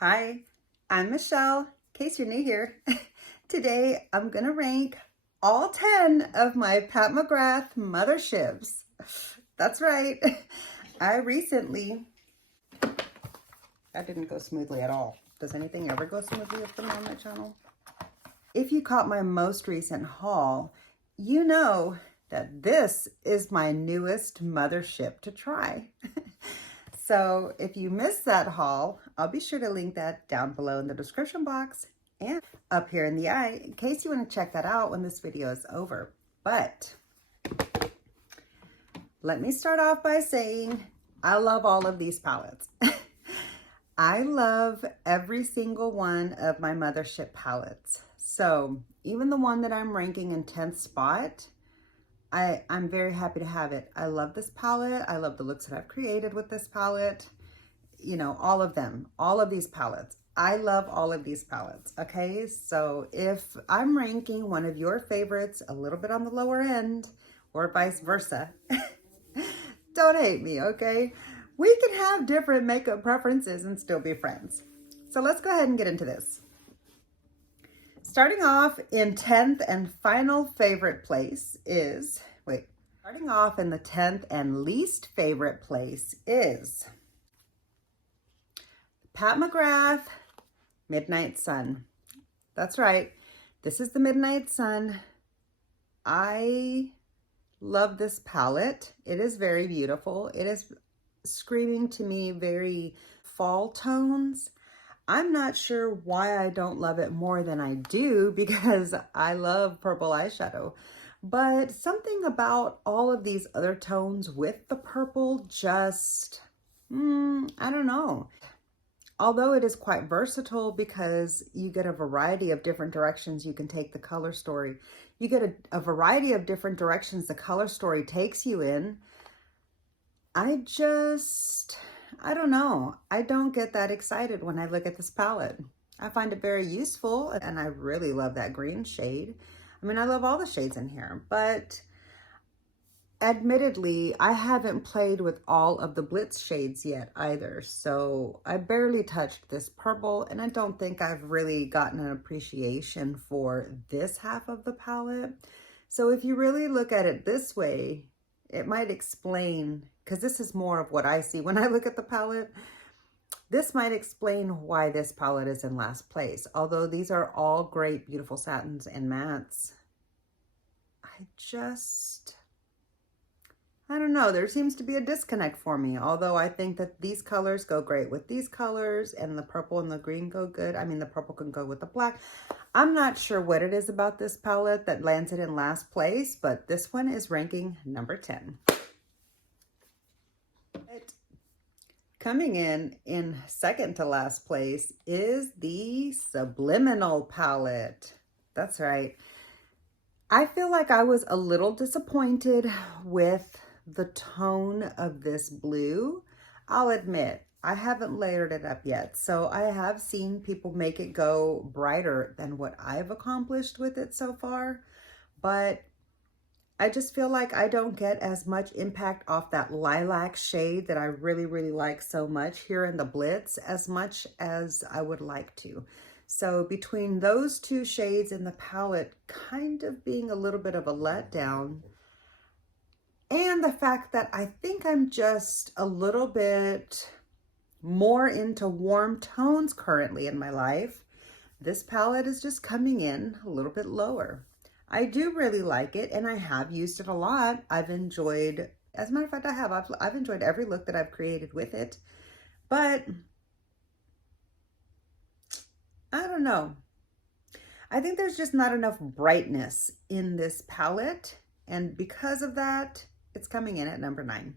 Hi, I'm Michelle. In case you're new here, today I'm gonna rank all 10 of my Pat McGrath motherships. That's right. I recently, that didn't go smoothly at all. Does anything ever go smoothly for me on my channel? If you caught my most recent haul, you know that this is my newest mothership to try. So if you missed that haul, I'll be sure to link that down below in the description box and up here in the eye in case you want to check that out when this video is over. But let me start off by saying I love all of these palettes. I love every single one of my Mothership palettes. So even the one that I'm ranking in 10th spot, I'm very happy to have it. I love this palette. I love the looks that I've created with this palette. You know, all of them, all of these palettes. I love all of these palettes, okay? So if I'm ranking one of your favorites a little bit on the lower end, or vice versa, don't hate me, okay? We can have different makeup preferences and still be friends. So let's go ahead and get into this. Starting off in 10th and final favorite place is, starting off in the 10th and least favorite place is Pat McGrath Midnight Sun. That's right. This is the Midnight Sun. I love this palette. It is very beautiful. It is screaming to me very fall tones. I'm not sure why I don't love it more than I do because I love purple eyeshadow. But something about all of these other tones with the purple just, I don't know. Although it is quite versatile because you get a variety of different directions you can take the color story. You get a variety of different directions the color story takes you in. I don't know. I don't get that excited when I look at this palette. I find it very useful and I really love that green shade. I mean, I love all the shades in here, but admittedly, I haven't played with all of the Blitz shades yet either. So I barely touched this purple and I don't think I've really gotten an appreciation for this half of the palette. So if you really look at it this way, it might explain, because this is more of what I see when I look at the palette. This might explain why this palette is in last place. Although these are all great, beautiful satins and mattes, I don't know. There seems to be a disconnect for me. Although I think that these colors go great with these colors and the purple and the green go good. I mean, the purple can go with the black. I'm not sure what it is about this palette that lands it in last place, but this one is ranking number 10. Coming in second to last place is the Subliminal palette. That's right. I feel like I was a little disappointed with the tone of this blue. I'll admit, I haven't layered it up yet. So I have seen people make it go brighter than what I've accomplished with it so far. But I just feel like I don't get as much impact off that lilac shade that I really, really like so much here in the Blitz as much as I would like to. So between those two shades in the palette kind of being a little bit of a letdown, and the fact that I think I'm just a little bit more into warm tones currently in my life, this palette is just coming in a little bit lower. I do really like it and I have used it a lot. I've enjoyed, as a matter of fact, I've enjoyed every look that I've created with it, but I don't know. I think there's just not enough brightness in this palette, and because of that, it's coming in at number 9.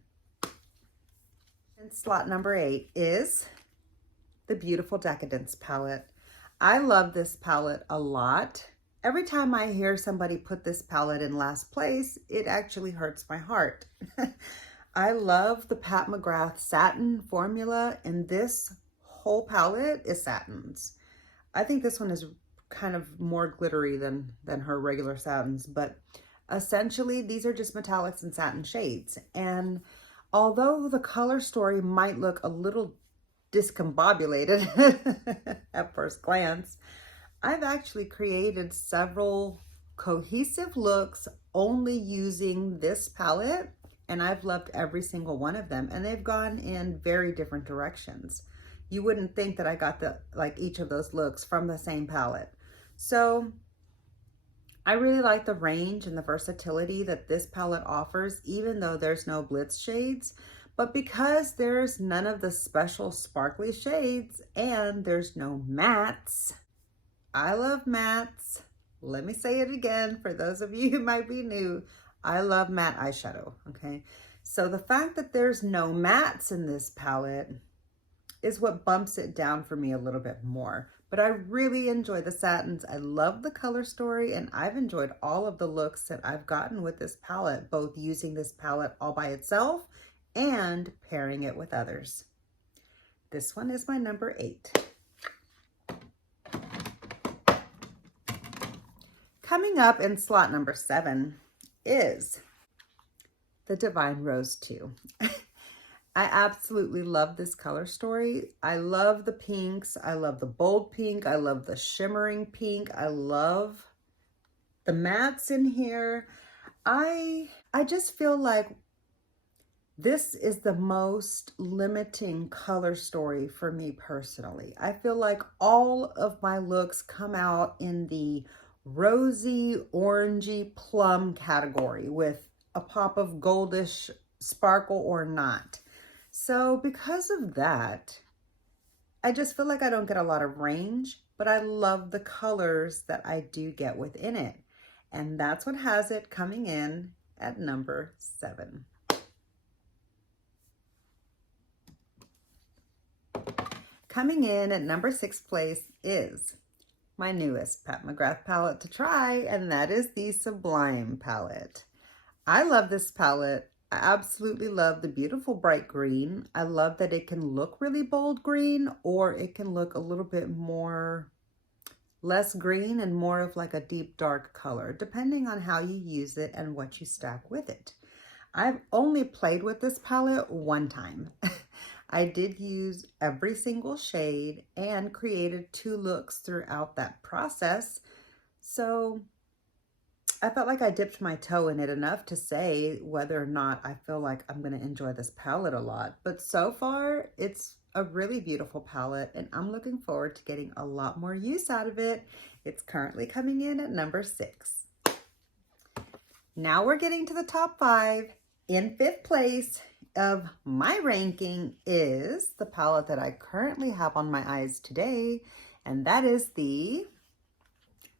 And slot number 8 is the Beautiful Decadence palette. I love this palette a lot. Every time I hear somebody put this palette in last place, it actually hurts my heart. I love the Pat McGrath satin formula, and this whole palette is satins. I think this one is kind of more glittery than her regular satins, but essentially these are just metallics and satin shades. And although the color story might look a little discombobulated at first glance, I've actually created several cohesive looks only using this palette, and I've loved every single one of them, and they've gone in very different directions. You wouldn't think that I got each of those looks from the same palette. So I really like the range and the versatility that this palette offers, even though there's no blitz shades. But because there's none of the special sparkly shades and there's no mattes, I love mattes. Let me say it again for those of you who might be new. I love matte eyeshadow, okay? So the fact that there's no mattes in this palette is what bumps it down for me a little bit more. But I really enjoy the satins. I love the color story, and I've enjoyed all of the looks that I've gotten with this palette, both using this palette all by itself and pairing it with others. This one is my number 8. Coming up in slot number 7 is the Divine Rose 2. I absolutely love this color story. I love the pinks. I love the bold pink. I love the shimmering pink. I love the mattes in here. I just feel like this is the most limiting color story for me personally. I feel like all of my looks come out in the rosy, orangey, plum category with a pop of goldish sparkle or not. So because of that, I just feel like I don't get a lot of range, but I love the colors that I do get within it. And that's what has it coming in at number 7. Coming in at number 6 place is my newest Pat McGrath palette to try, and that is the Sublime palette. I love this palette. I absolutely love the beautiful bright green. I love that it can look really bold green, or it can look a little bit more less green and more of like a deep dark color, depending on how you use it and what you stack with it. I've only played with this palette one time. I did use every single shade and created 2 looks throughout that process. So I felt like I dipped my toe in it enough to say whether or not I feel like I'm going to enjoy this palette a lot. But so far, it's a really beautiful palette, and I'm looking forward to getting a lot more use out of it. It's currently coming in at number 6. Now we're getting to the top 5. In 5th place of my ranking is the palette that I currently have on my eyes today, and that is the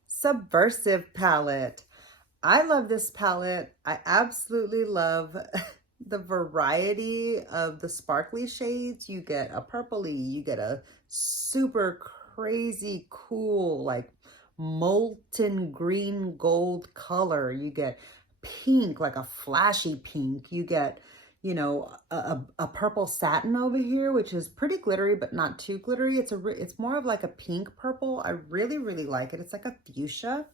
Subversive palette. I love this palette. I absolutely love the variety of the sparkly shades. You get a purpley, you get a super crazy cool like molten green gold color. You get pink, like a flashy pink. You get, you know, a purple satin over here, which is pretty glittery, but not too glittery. It's more of like a pink purple. I really, really like it. It's like a fuchsia.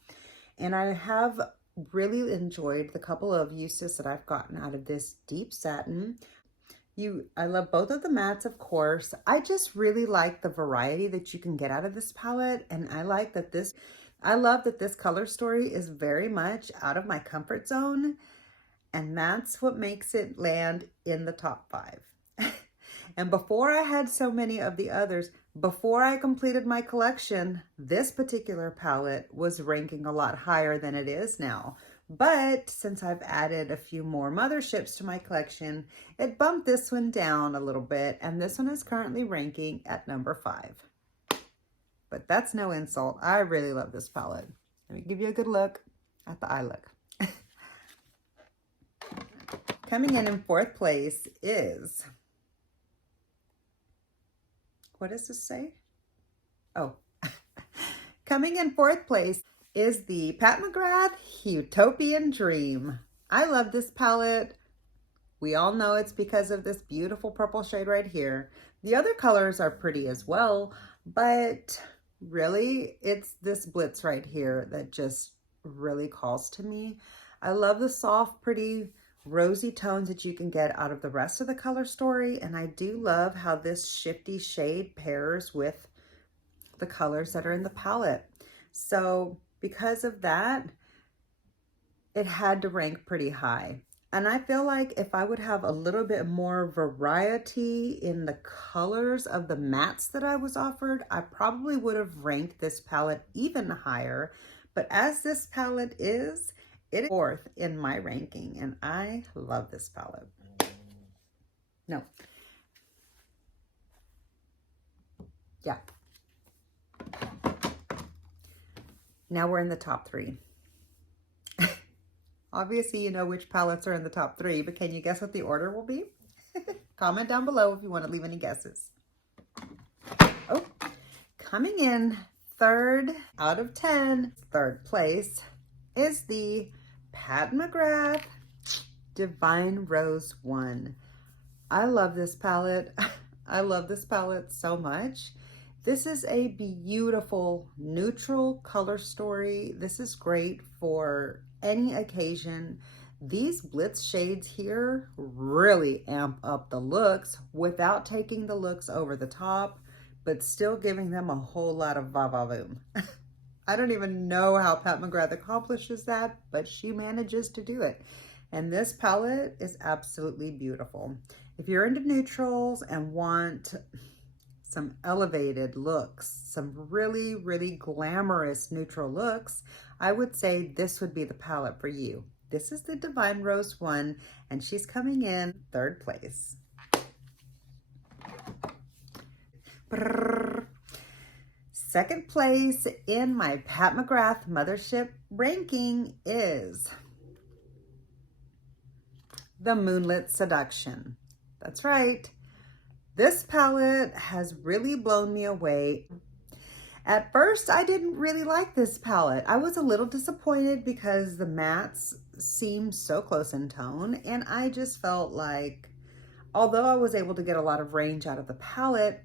And I have really enjoyed the couple of uses that I've gotten out of this deep satin. I love both of the mattes, of course. I just really like the variety that you can get out of this palette. And I love that this color story is very much out of my comfort zone. And that's what makes it land in the top 5. And before I had so many of the others, before I completed my collection, this particular palette was ranking a lot higher than it is now. But since I've added a few more Motherships to my collection, it bumped this one down a little bit, and this one is currently ranking at number 5. But that's no insult. I really love this palette. Let me give you a good look at the eye look. Coming in 4th place is, what does this say? Oh, coming in 4th place is the Pat McGrath Utopian Dream. I love this palette. We all know it's because of this beautiful purple shade right here. The other colors are pretty as well, but really it's this blitz right here that just really calls to me. I love the soft, pretty rosy tones that you can get out of the rest of the color story. And I do love how this shifty shade pairs with the colors that are in the palette. So because of that, it had to rank pretty high. And I feel like if I would have a little bit more variety in the colors of the mattes that I was offered, I probably would have ranked this palette even higher. But as this palette is, it is fourth in my ranking, and I love this palette. No. Yeah. Now we're in the top three. Obviously, you know which palettes are in the top three, but can you guess what the order will be? Comment down below if you want to leave any guesses. Oh, coming in third out of 10, third place, is the Pat McGrath Divine Rose 1. I love this palette. I love this palette so much. This is a beautiful neutral color story. This is great for any occasion. These blitz shades here really amp up the looks without taking the looks over the top, but still giving them a whole lot of va-va-voom. I don't even know how Pat McGrath accomplishes that, but she manages to do it. And this palette is absolutely beautiful. If you're into neutrals and want some elevated looks, some really, really glamorous neutral looks, I would say this would be the palette for you. This is the Divine Rose 1, and she's coming in third place. Brrr. Second place in my Pat McGrath Mothership ranking is the Moonlit Seduction. That's right. This palette has really blown me away. At first, I didn't really like this palette. I was a little disappointed because the mattes seemed so close in tone, and I just felt like, although I was able to get a lot of range out of the palette,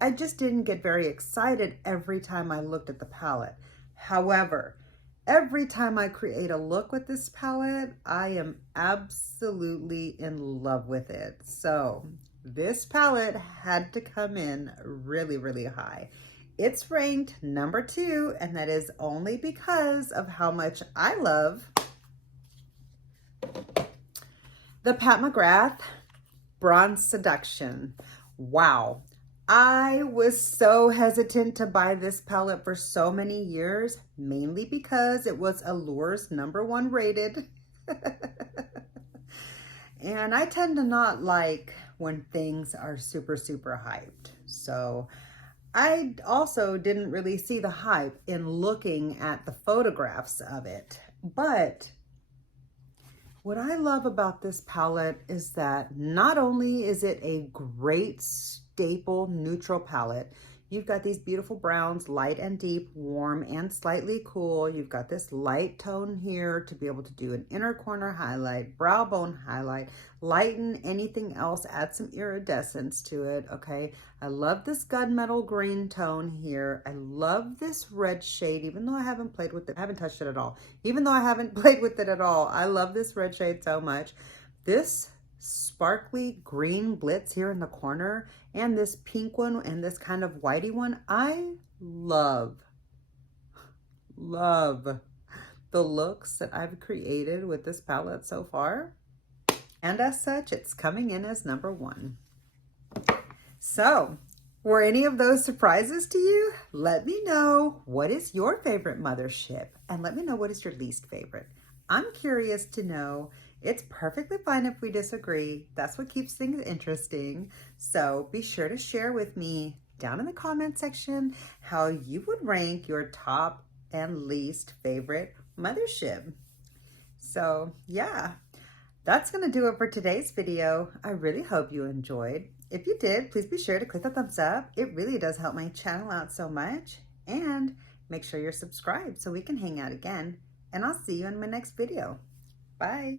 I just didn't get very excited every time I looked at the palette. However, every time I create a look with this palette, I am absolutely in love with it. So this palette had to come in really, really high. It's ranked number 2, and that is only because of how much I love the Pat McGrath Bronze Seduction. Wow. I was so hesitant to buy this palette for so many years, mainly because it was Allure's #1 rated. And I tend to not like when things are super, super hyped. So I also didn't really see the hype in looking at the photographs of it. But what I love about this palette is that not only is it a great staple neutral palette, you've got these beautiful browns, light and deep, warm and slightly cool. You've got this light tone here to be able to do an inner corner highlight, brow bone highlight, lighten anything else, add some iridescence to it, okay? I love this gunmetal green tone here. I love this red shade, even though I haven't played with it. I haven't touched it at all. Even though I haven't played with it at all, I love this red shade so much. This sparkly green blitz here in the corner and this pink one and this kind of whitey one, I love the looks that I've created with this palette so far. And as such, it's coming in as #1. So, were any of those surprises to you? Let me know, what is your favorite Mothership? And let me know, what is your least favorite? I'm curious to know. It's perfectly fine if we disagree. That's what keeps things interesting. So be sure to share with me down in the comment section how you would rank your top and least favorite Mothership. So yeah, that's gonna do it for today's video. I really hope you enjoyed. If you did, please be sure to click the thumbs up. It really does help my channel out so much. And make sure you're subscribed so we can hang out again. And I'll see you in my next video. Bye.